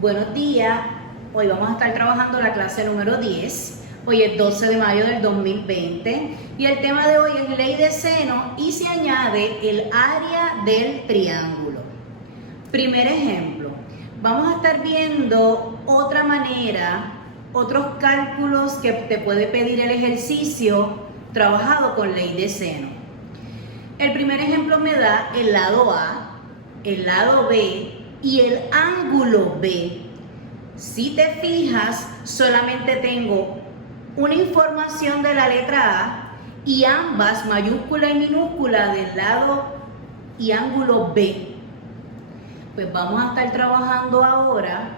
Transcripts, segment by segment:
Buenos días, hoy vamos a estar trabajando la clase número 10. Hoy es 12 de mayo del 2020 y el tema de hoy es ley de seno y se añade el área del triángulo. Primer ejemplo, vamos a estar viendo otra manera, otros cálculos que te puede pedir el ejercicio trabajado con ley de seno. El primer ejemplo me da el lado A, el lado B y el ángulo B. Si te fijas, solamente tengo una información de la letra A y ambas, mayúscula y minúscula, del lado y ángulo B. Pues vamos a estar trabajando ahora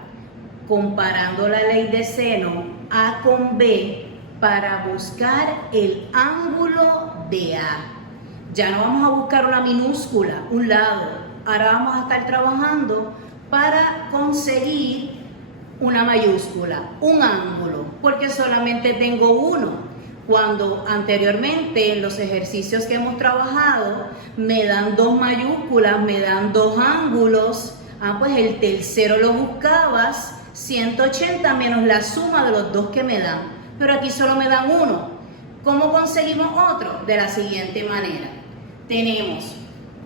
comparando la ley de seno A con B para buscar el ángulo de A. Ya no vamos a buscar una minúscula, un lado. Ahora vamos a estar trabajando para conseguir una mayúscula, un ángulo, porque solamente tengo uno. Cuando anteriormente en los ejercicios que hemos trabajado me dan dos mayúsculas, me dan dos ángulos, pues el tercero lo buscabas, 180 menos la suma de los dos que me dan, pero aquí solo me dan uno. ¿Cómo conseguimos otro? De la siguiente manera. Tenemos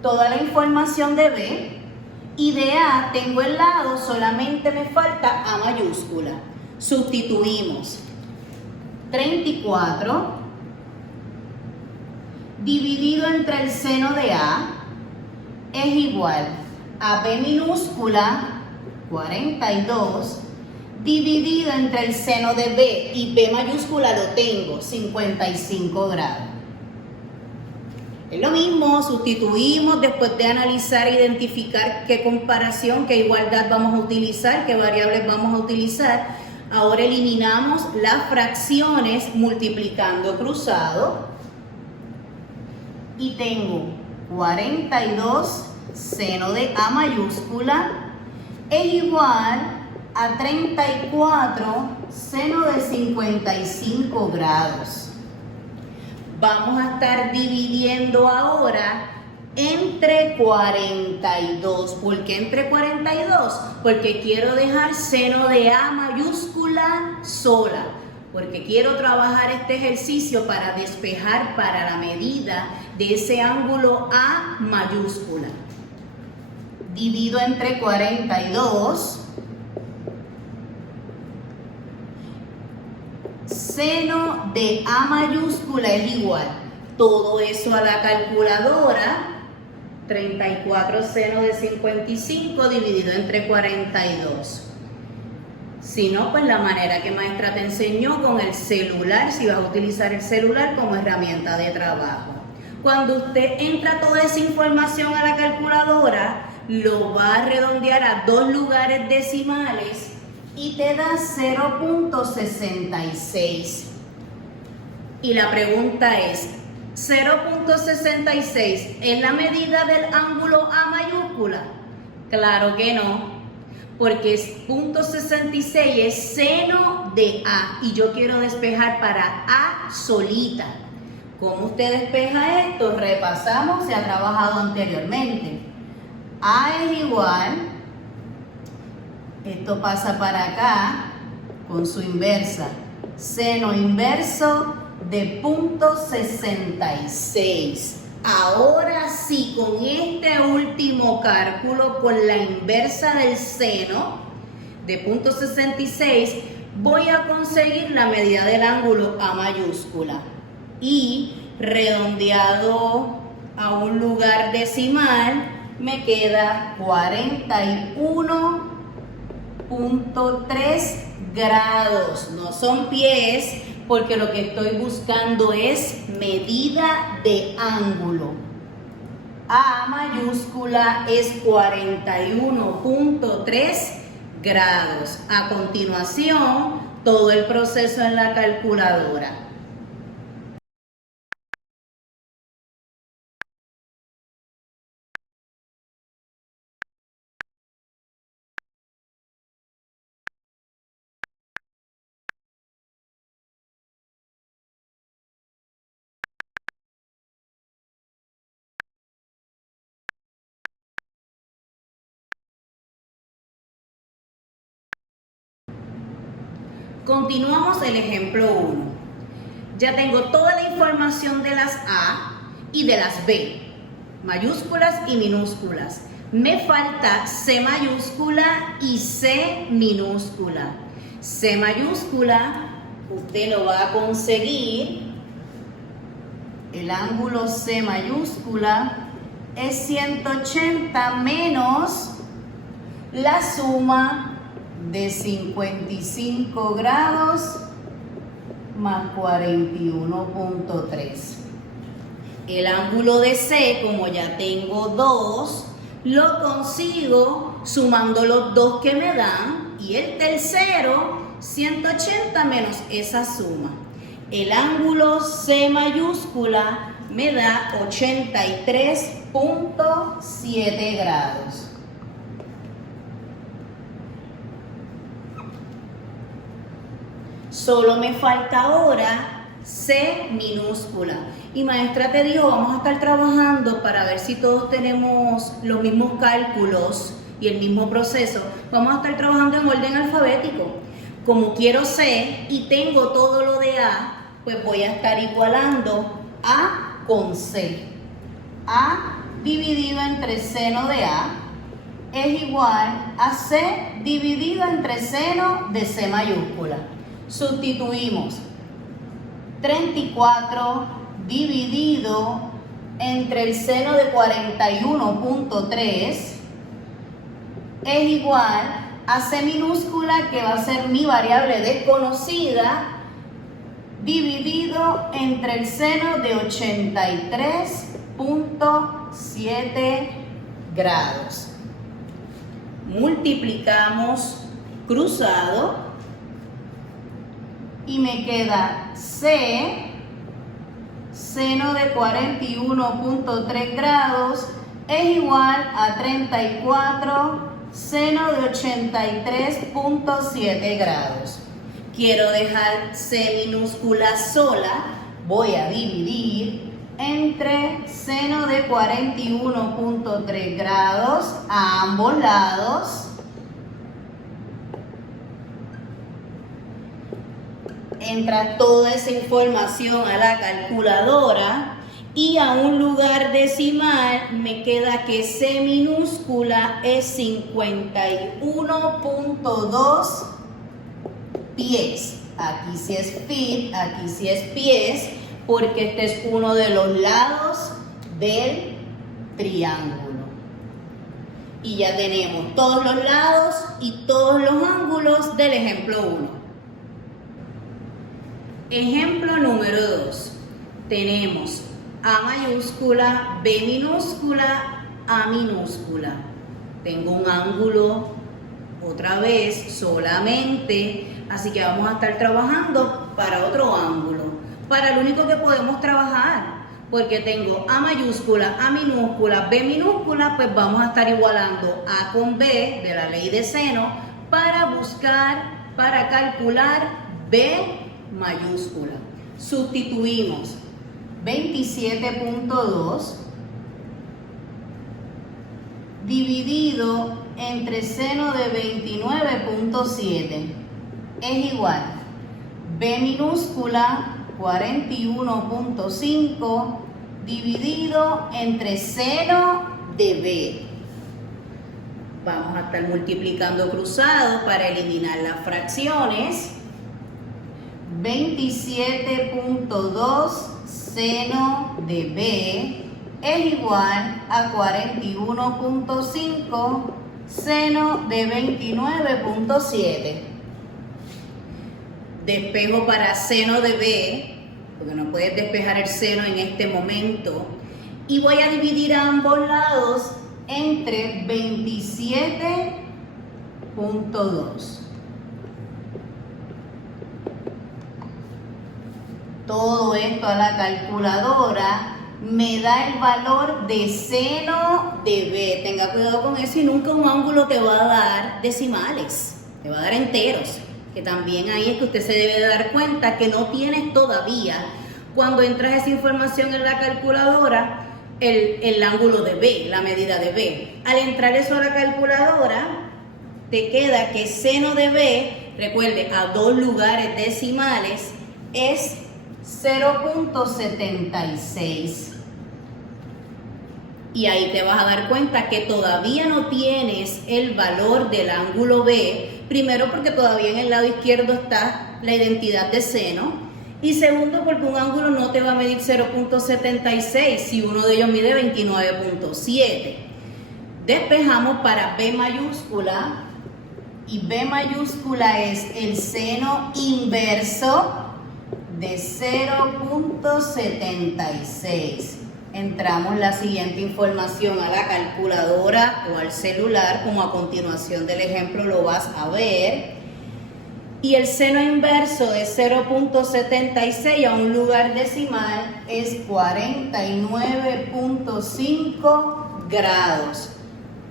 toda la información de B y de A tengo el lado, solamente me falta A mayúscula. Sustituimos 34 dividido entre el seno de A es igual a B minúscula 42 dividido entre el seno de B y B mayúscula lo tengo 55 grados. Es lo mismo, sustituimos después de analizar e identificar qué comparación, qué igualdad vamos a utilizar, qué variables vamos a utilizar. Ahora eliminamos las fracciones multiplicando cruzado y tengo 42 seno de A mayúscula es igual a 34 seno de 55 grados. Vamos a estar dividiendo ahora entre 42. ¿Por qué entre 42? Porque quiero dejar seno de A mayúscula sola. Porque quiero trabajar este ejercicio para despejar para la medida de ese ángulo A mayúscula. Divido entre 42. Seno de A mayúscula es igual, todo eso a la calculadora, 34 seno de 55 dividido entre 42. Si no, pues la manera que maestra te enseñó con el celular, si vas a utilizar el celular como herramienta de trabajo. Cuando usted entra toda esa información a la calculadora, lo va a redondear a dos lugares decimales y te da 0.66. Y la pregunta es, ¿0.66 es la medida del ángulo A mayúscula? Claro que no, porque es 0.66 es seno de A y yo quiero despejar para A solita. ¿Cómo usted despeja esto? Repasamos, se ha trabajado anteriormente. A es igual, esto pasa para acá con su inversa, seno inverso de 0.66. Ahora sí, con este último cálculo, con la inversa del seno de 0.66, voy a conseguir la medida del ángulo A mayúscula. Y redondeado a un lugar decimal, me queda 41.3 grados. No son pies, porque lo que estoy buscando es medida de ángulo. A mayúscula es 41.3 grados. A continuación, todo el proceso en la calculadora. Continuamos el ejemplo 1. Ya tengo toda la información de las A y de las B, mayúsculas y minúsculas. Me falta C mayúscula y C minúscula. C mayúscula, usted lo va a conseguir. El ángulo C mayúscula es 180 menos la suma de 55 grados más 41.3. El ángulo de C, como ya tengo 2, lo consigo sumando los 2 que me dan, y el tercero, 180 menos esa suma. El ángulo C mayúscula me da 83.7 grados. Solo me falta ahora C minúscula. Y maestra te dijo, vamos a estar trabajando para ver si todos tenemos los mismos cálculos y el mismo proceso. Vamos a estar trabajando en orden alfabético. Como quiero C y tengo todo lo de A, pues voy a estar igualando A con C. A dividido entre seno de A es igual a C dividido entre seno de C mayúscula. Sustituimos 34 dividido entre el seno de 41.3 es igual a C minúscula, que va a ser mi variable desconocida, dividido entre el seno de 83.7 grados. Multiplicamos cruzado y me queda C, seno de 41.3 grados, es igual a 34 seno de 83.7 grados. Quiero dejar C minúscula sola, voy a dividir entre seno de 41.3 grados a ambos lados. Entra toda esa información a la calculadora y a un lugar decimal me queda que C minúscula es 51.2 pies. Aquí sí es feet, aquí sí es pies, porque este es uno de los lados del triángulo. Y ya tenemos todos los lados y todos los ángulos del ejemplo 1. Ejemplo número 2. Tenemos A mayúscula, B minúscula, A minúscula. Tengo un ángulo otra vez solamente, así que vamos a estar trabajando para otro ángulo. Para el único que podemos trabajar, porque tengo A mayúscula, A minúscula, B minúscula, pues vamos a estar igualando A con B de la ley de seno para calcular B mayúscula. Sustituimos 27.2 dividido entre seno de 29.7 es igual B minúscula 41.5 dividido entre seno de B. Vamos a estar multiplicando cruzado para eliminar las fracciones. 27.2 seno de B es igual a 41.5 seno de 29.7. Despejo para seno de B, porque no puedes despejar el seno en este momento. Y voy a dividir a ambos lados entre 27.2. Todo esto a la calculadora me da el valor de seno de B. Tenga cuidado con eso, y nunca un ángulo te va a dar decimales, te va a dar enteros. Que también ahí es que usted se debe de dar cuenta que no tienes todavía, cuando entras esa información en la calculadora, el ángulo de B, la medida de B. Al entrar eso a la calculadora, te queda que seno de B recuerde, a 2 lugares decimales, es 0.76. Y ahí te vas a dar cuenta que todavía no tienes el valor del ángulo B, primero porque todavía en el lado izquierdo está la identidad de seno, y segundo porque un ángulo no te va a medir 0.76 si uno de ellos mide 29.7. Despejamos para B mayúscula, y B mayúscula es el seno inverso de 0.76. Entramos la siguiente información a la calculadora o al celular, como a continuación del ejemplo lo vas a ver. Y el seno inverso de 0.76 a un lugar decimal es 49.5 grados.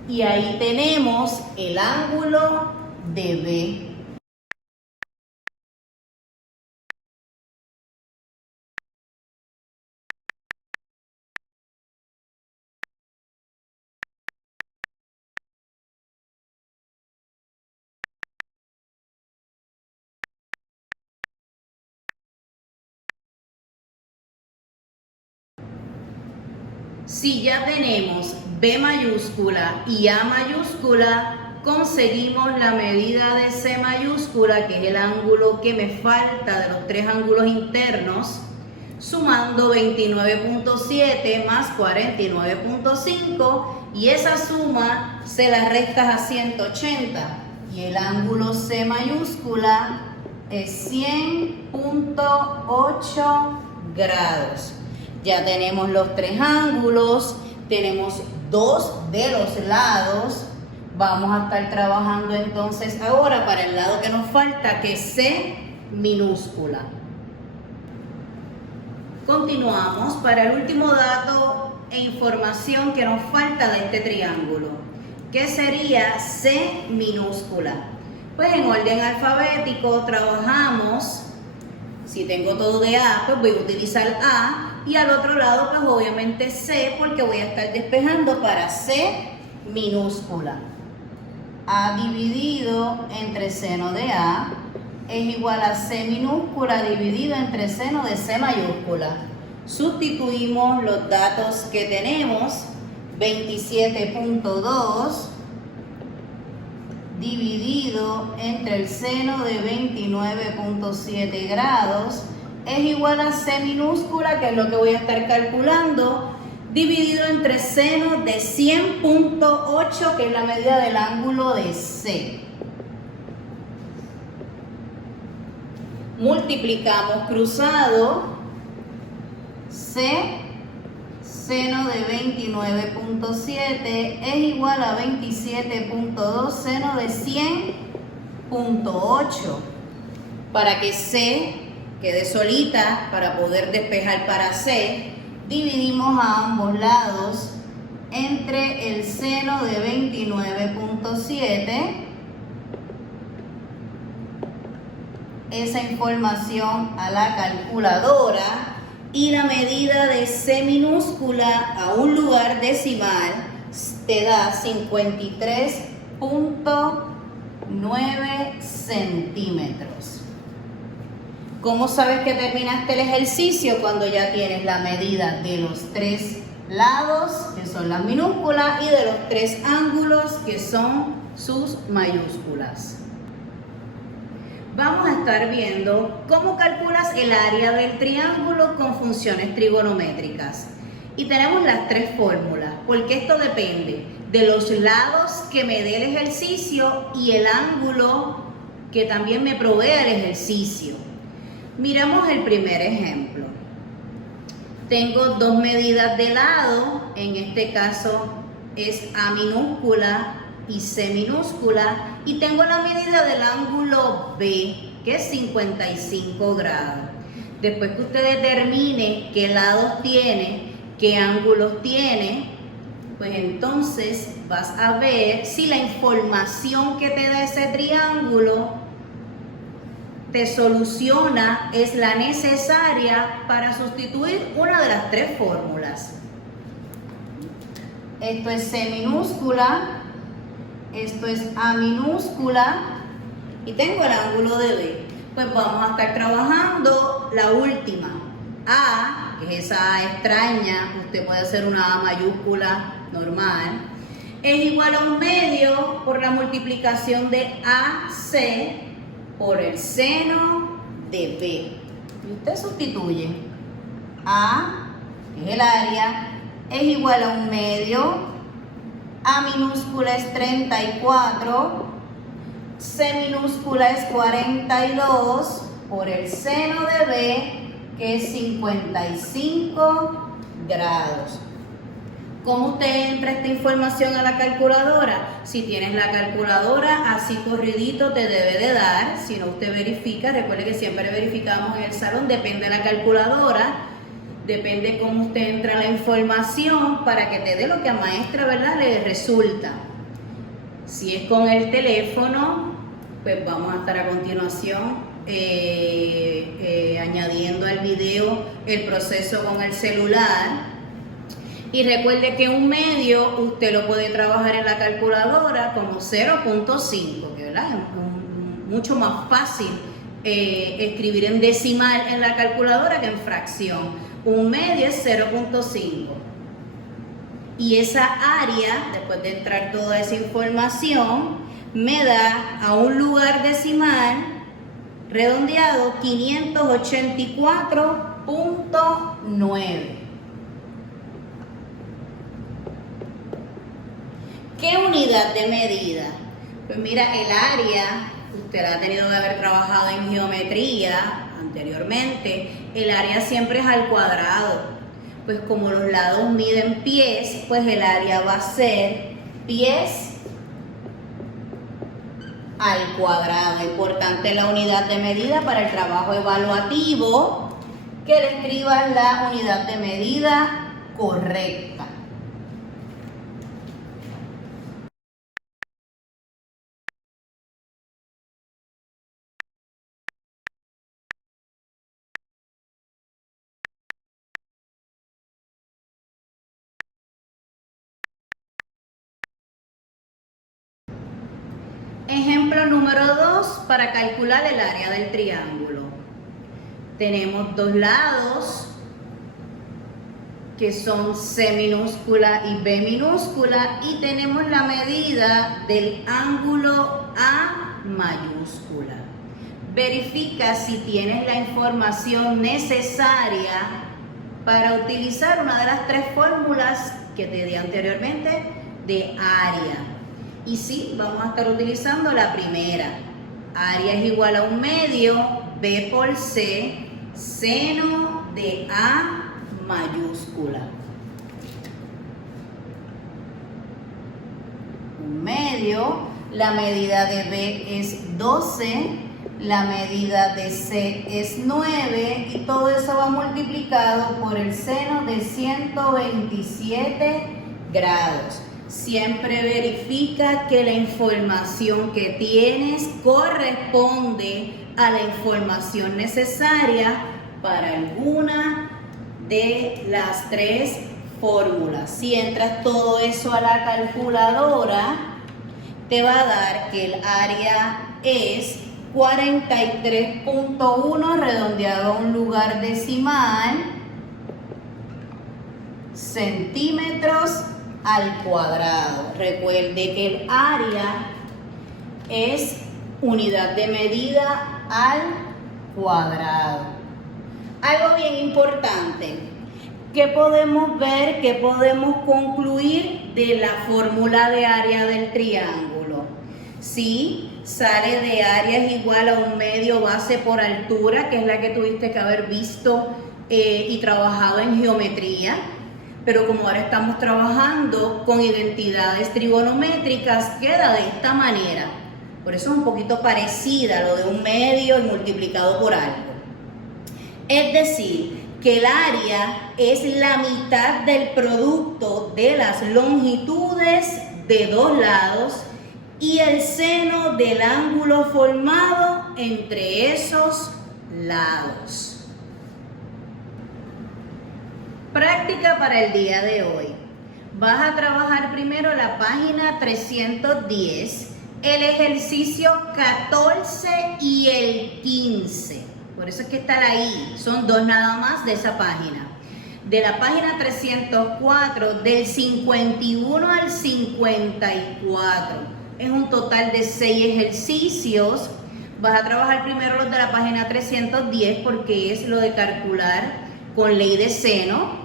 Y ahí tenemos el ángulo de B. Si ya tenemos B mayúscula y A mayúscula, conseguimos la medida de C mayúscula, que es el ángulo que me falta de los 3 ángulos internos, sumando 29.7 más 49.5, y esa suma se la restas a 180, y el ángulo C mayúscula es 100.8 grados. Ya tenemos los 3 ángulos, tenemos 2 de los lados. Vamos a estar trabajando entonces ahora para el lado que nos falta, que es C minúscula. Continuamos para el último dato e información que nos falta de este triángulo, que sería C minúscula. Pues en orden alfabético trabajamos. Si tengo todo de A, pues voy a utilizar A, y al otro lado pues obviamente C, porque voy a estar despejando para C minúscula. A dividido entre seno de A es igual a C minúscula dividido entre seno de C mayúscula. Sustituimos los datos que tenemos, 27.2 dividido entre el seno de 29.7 grados es igual a C minúscula, que es lo que voy a estar calculando, dividido entre seno de 100.8, que es la medida del ángulo de C. Multiplicamos cruzado, C seno de 29.7 es igual a 27.2 seno de 100.8. Para que C quede solita, para poder despejar para C, dividimos a ambos lados entre el seno de 29.7, esa información a la calculadora, y la medida de C minúscula a un lugar decimal te da 53.9 centímetros. ¿Cómo sabes que terminaste el ejercicio? Cuando ya tienes la medida de los 3 lados, que son las minúsculas, y de los 3 ángulos, que son sus mayúsculas. Vamos a estar viendo cómo calculas el área del triángulo con funciones trigonométricas. Y tenemos las 3 fórmulas, porque esto depende de los lados que me dé el ejercicio y el ángulo que también me provea el ejercicio. Miramos el primer ejemplo. Tengo 2 medidas de lado, en este caso es A minúscula y C minúscula, y tengo la medida del ángulo B, que es 55 grados. Después que usted determine qué lados tiene, qué ángulos tiene, pues entonces vas a ver si la información que te da ese triángulo te soluciona, es la necesaria para sustituir una de las 3 fórmulas. Esto es C minúscula, esto es A minúscula, y tengo el ángulo de B. Pues vamos a estar trabajando la última. A, que es esa A extraña, usted puede hacer una A mayúscula normal, es igual a 1/2 por la multiplicación de AC por el seno de B. Y usted sustituye. A, que es el área, es igual a 1/2. A minúscula es 34. C minúscula es 42 por el seno de B, que es 55 grados. ¿Cómo usted entra esta información a la calculadora? Si tienes la calculadora, así corridito te debe de dar. Si no, usted verifica. Recuerde que siempre verificamos en el salón, depende de la calculadora, depende cómo usted entra la información para que te dé lo que a maestra, ¿verdad?, le resulta. Si es con el teléfono, pues vamos a estar a continuación añadiendo al video el proceso con el celular. Y recuerde que 1/2 usted lo puede trabajar en la calculadora como 0.5, que ¿verdad?, es mucho más fácil escribir en decimal en la calculadora que en fracción. 1/2 es 0.5. Y esa área, después de entrar toda esa información, me da a un lugar decimal redondeado 584.9. ¿Qué unidad de medida? Pues mira, el área, usted la ha tenido que haber trabajado en geometría anteriormente, el área siempre es al cuadrado. Pues como los lados miden pies, pues el área va a ser pies al cuadrado. Importante la unidad de medida para el trabajo evaluativo, que le escriban la unidad de medida correcta. Ejemplo número 2 para calcular el área del triángulo. Tenemos dos lados que son C minúscula y B minúscula y tenemos la medida del ángulo A mayúscula. Verifica si tienes la información necesaria para utilizar una de las tres fórmulas que te di anteriormente de área. Y sí, vamos a estar utilizando la primera. Área es igual a 1/2 B por C, seno de A mayúscula. 1/2, la medida de B es 12, la medida de C es 9 y todo eso va multiplicado por el seno de 127 grados. Siempre verifica que la información que tienes corresponde a la información necesaria para alguna de las tres fórmulas. Si entras todo eso a la calculadora, te va a dar que el área es 43.1 redondeado a un lugar decimal centímetros al cuadrado. Recuerde que el área es unidad de medida al cuadrado. Algo bien importante, ¿qué podemos ver, qué podemos concluir de la fórmula de área del triángulo? Sí, sale de área es igual a 1/2 base por altura, que es la que tuviste que haber visto y trabajado en geometría. Pero como ahora estamos trabajando con identidades trigonométricas, queda de esta manera. Por eso es un poquito parecida a lo de 1/2 y multiplicado por algo. Es decir, que el área es la mitad del producto de las longitudes de dos lados y el seno del ángulo formado entre esos lados. Práctica para el día de hoy. Vas a trabajar primero la página 310 el ejercicio 14 y el 15. Por eso es que están ahí. Son dos nada más de esa página. De la página 304, del 51 al 54. Es un total de 6 ejercicios. Vas a trabajar primero los de la página 310 porque es lo de calcular con ley de seno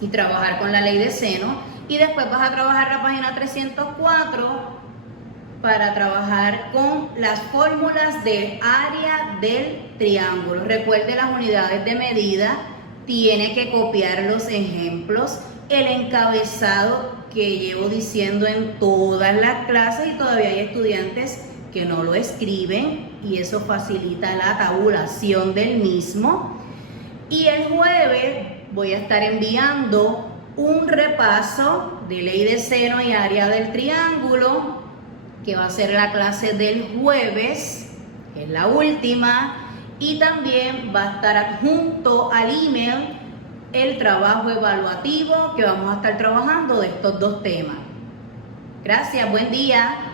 y trabajar con la ley de seno. Y después vas a trabajar la página 304 para trabajar con las fórmulas del área del triángulo. Recuerde las unidades de medida, tiene que copiar los ejemplos, el encabezado que llevo diciendo en todas las clases y todavía hay estudiantes que no lo escriben y eso facilita la tabulación del mismo. Y el jueves voy a estar enviando un repaso de ley de seno y área del triángulo, que va a ser la clase del jueves, que es la última, y también va a estar adjunto al email el trabajo evaluativo que vamos a estar trabajando de estos dos temas. Gracias, buen día.